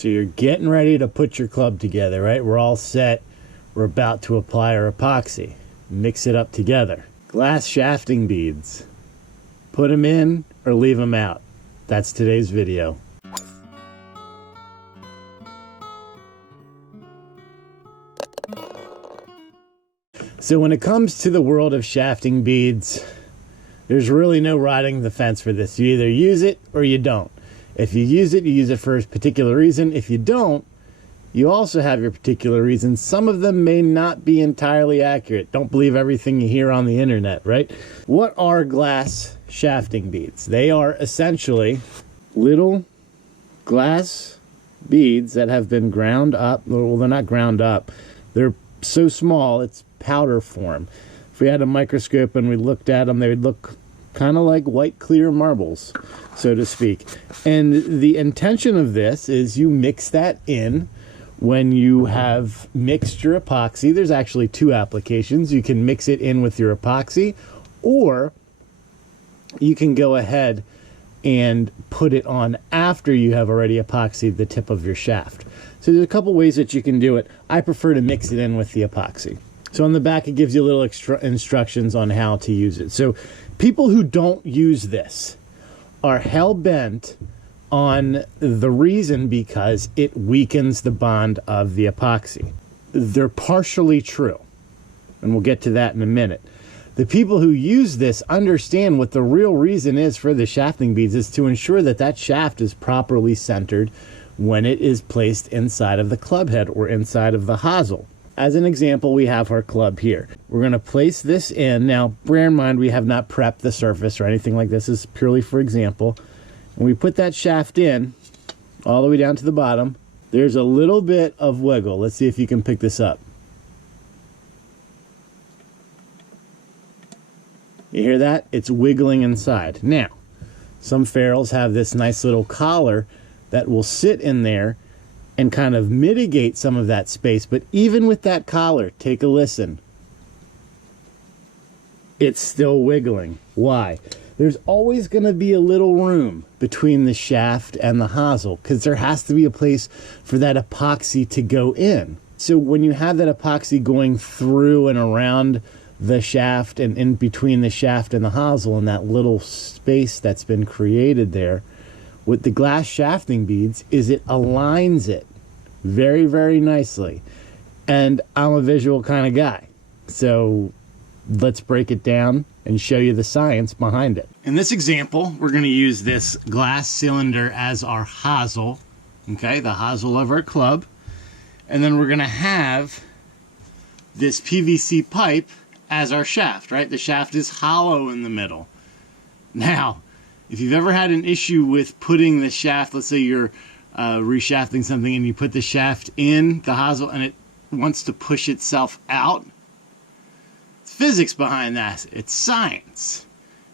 So you're getting ready to put your club together, right? We're all set. We're about to apply our epoxy. Mix it up together. Glass shafting beads. Put them in or leave them out. That's today's video. So when it comes to the world of shafting beads, there's really no riding the fence for this. You either use it or you don't. If you use it for a particular reason. If you don't, you also have your particular reasons. Some of them may not be entirely accurate. Don't believe everything you hear on the internet, right? What are glass shafting beads? They are essentially little glass beads that have been ground up. Well, they're not ground up. They're so small, it's powder form. If we had a microscope and we looked at them, they would look kind of like white clear marbles, so to speak. And the intention of this is you mix that in when you have mixed your epoxy. There's actually two applications. You can mix it in with your epoxy, or you can go ahead and put it on after you have already epoxied the tip of your shaft. So there's a couple ways that you can do it. I prefer to mix it in with the epoxy. So on the back, it gives you little extra instructions on how to use it. So people who don't use this are hell-bent on the reason because it weakens the bond of the epoxy. They're partially true, and we'll get to that in a minute. The people who use this understand what the real reason is for the shafting beads is to ensure that that shaft is properly centered when it is placed inside of the club head or inside of the hosel. As an example, we have our club here. We're going to place this in. Now, bear in mind, we have not prepped the surface or anything like this. This is purely for example. When we put that shaft in, all the way down to the bottom, there's a little bit of wiggle. Let's see if you can pick this up. You hear that? It's wiggling inside. Now, some ferrules have this nice little collar that will sit in there and kind of mitigate some of that space. But even with that collar, take a listen. It's still wiggling. Why? There's always going to be a little room between the shaft and the hosel because there has to be a place for that epoxy to go in. So when you have that epoxy going through and around the shaft and in between the shaft and the hosel and that little space that's been created there, with the glass shafting beads is it aligns it very, very nicely. And I'm a visual kind of guy, so let's break it down and show you the science behind it. In this example, we're going to use this glass cylinder as our hosel, okay, the hosel of our club, and then we're going to have this PVC pipe as our shaft, right? The shaft is hollow in the middle. Now, if you've ever had an issue with putting the shaft, let's say you're reshafting something and you put the shaft in the hosel and it wants to push itself out, it's physics behind that. It's science.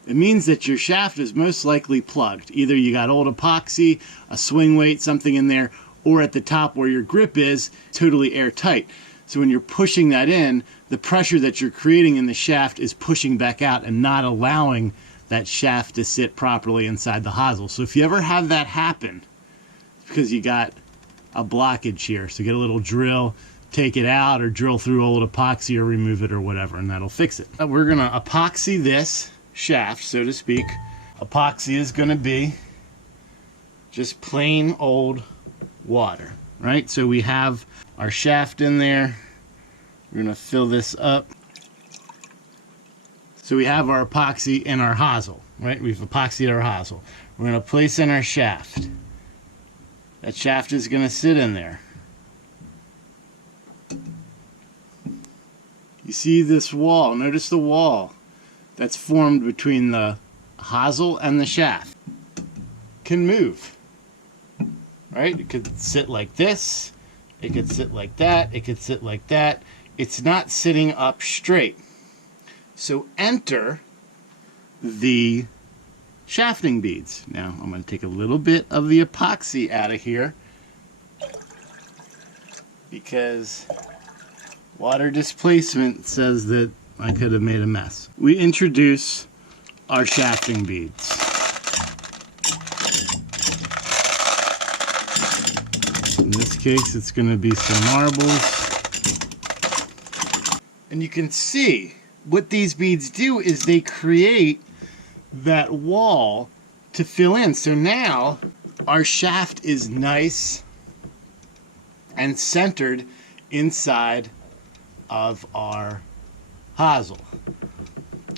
It means that your shaft is most likely plugged. Either you got old epoxy, a swing weight, something in there, or at the top where your grip is, totally airtight. So when you're pushing that in, the pressure that you're creating in the shaft is pushing back out and not allowing that shaft to sit properly inside the hosel. So if you ever have that happen, it's because you got a blockage here. So get a little drill, take it out, or drill through old epoxy or remove it or whatever, and that'll fix it. We're gonna epoxy this shaft, so to speak. Epoxy is gonna be just plain old water, right? So we have our shaft in there. We're gonna fill this up. So we have our epoxy in our hosel, right? We've epoxied our hosel. We're gonna place in our shaft. That shaft is gonna sit in there. You see this wall, notice the wall that's formed between the hosel and the shaft. Can move, right? It could sit like this, it could sit like that, it could sit like that. It's not sitting up straight. So enter the shafting beads. Now I'm going to take a little bit of the epoxy out of here because water displacement says that I could have made a mess. We introduce our shafting beads. In this case, it's going to be some marbles. And you can see what these beads do is they create that wall to fill in. So now our shaft is nice and centered inside of our hosel,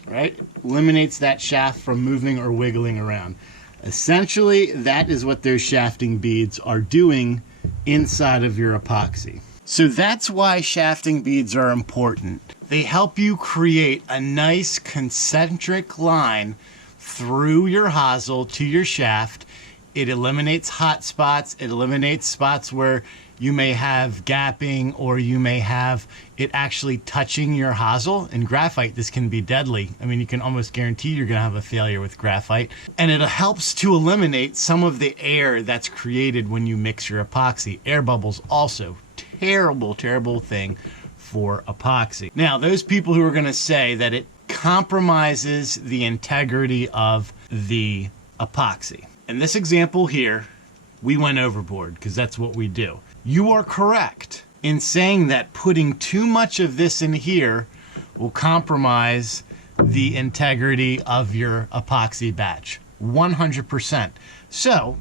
right? Eliminates that shaft from moving or wiggling around. Essentially, that is what those shafting beads are doing inside of your epoxy. So that's why shafting beads are important. They help you create a nice concentric line through your hosel to your shaft. It eliminates hot spots. It eliminates spots where you may have gapping or you may have it actually touching your hosel. In graphite, this can be deadly. I mean, you can almost guarantee you're gonna have a failure with graphite. And it helps to eliminate some of the air that's created when you mix your epoxy. Air bubbles also, terrible, terrible thing for epoxy. Now, those people who are gonna say that it compromises the integrity of the epoxy. In this example here, we went overboard because that's what we do. You are correct in saying that putting too much of this in here will compromise the integrity of your epoxy batch. 100%. So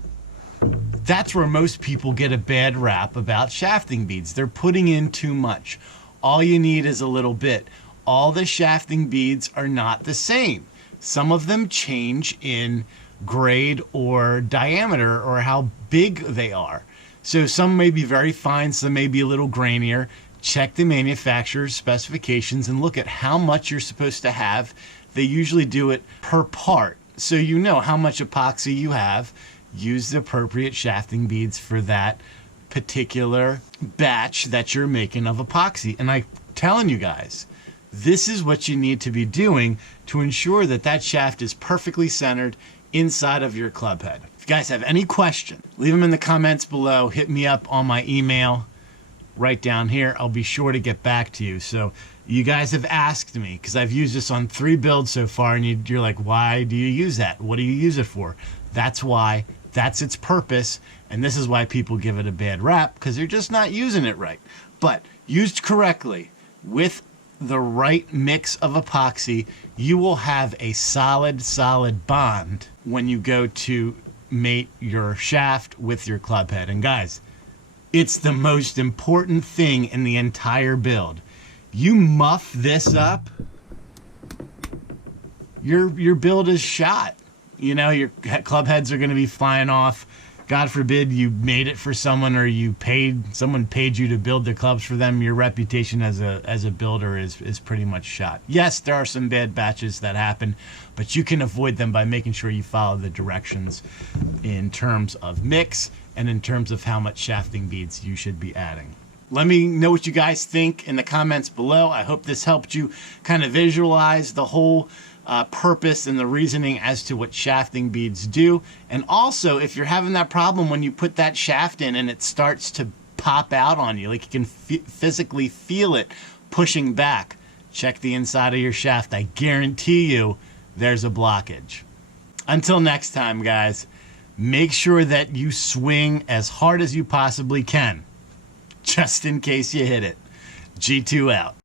that's where most people get a bad rap about shafting beads. They're putting in too much. All you need is a little bit. All the shafting beads are not the same. Some of them change in grade or diameter or how big they are. So some may be very fine, some may be a little grainier. Check the manufacturer's specifications and look at how much you're supposed to have. They usually do it per part, so you know how much epoxy you have. Use the appropriate shafting beads for that particular batch that you're making of epoxy. And I'm telling you guys, this is what you need to be doing to ensure that that shaft is perfectly centered inside of your club head. If you guys have any question, leave them in the comments below. Hit me up on my email right down here. I'll be sure to get back to you. So you guys have asked me, because I've used this on 3 builds so far, and you're like, why do you use that? What do you use it for? That's why. That's its purpose, and this is why people give it a bad rap, because they're just not using it right. But used correctly, with the right mix of epoxy, you will have a solid bond when you go to mate your shaft with your club head. And guys, it's the most important thing in the entire build. You muff this up, your build is shot. You know, your club heads are going to be flying off. God forbid you made it for someone, or someone paid you to build their clubs for them. Your reputation as a builder is pretty much shot. Yes, there are some bad batches that happen, but you can avoid them by making sure you follow the directions in terms of mix and in terms of how much shafting beads you should be adding. Let me know what you guys think in the comments below. I hope this helped you kind of visualize the whole purpose and the reasoning as to what shafting beads do. And also, if you're having that problem when you put that shaft in and it starts to pop out on you, like you can physically feel it pushing back, check the inside of your shaft. I guarantee you there's a blockage. Until next time, guys, make sure that you swing as hard as you possibly can, just in case you hit it. G2 out.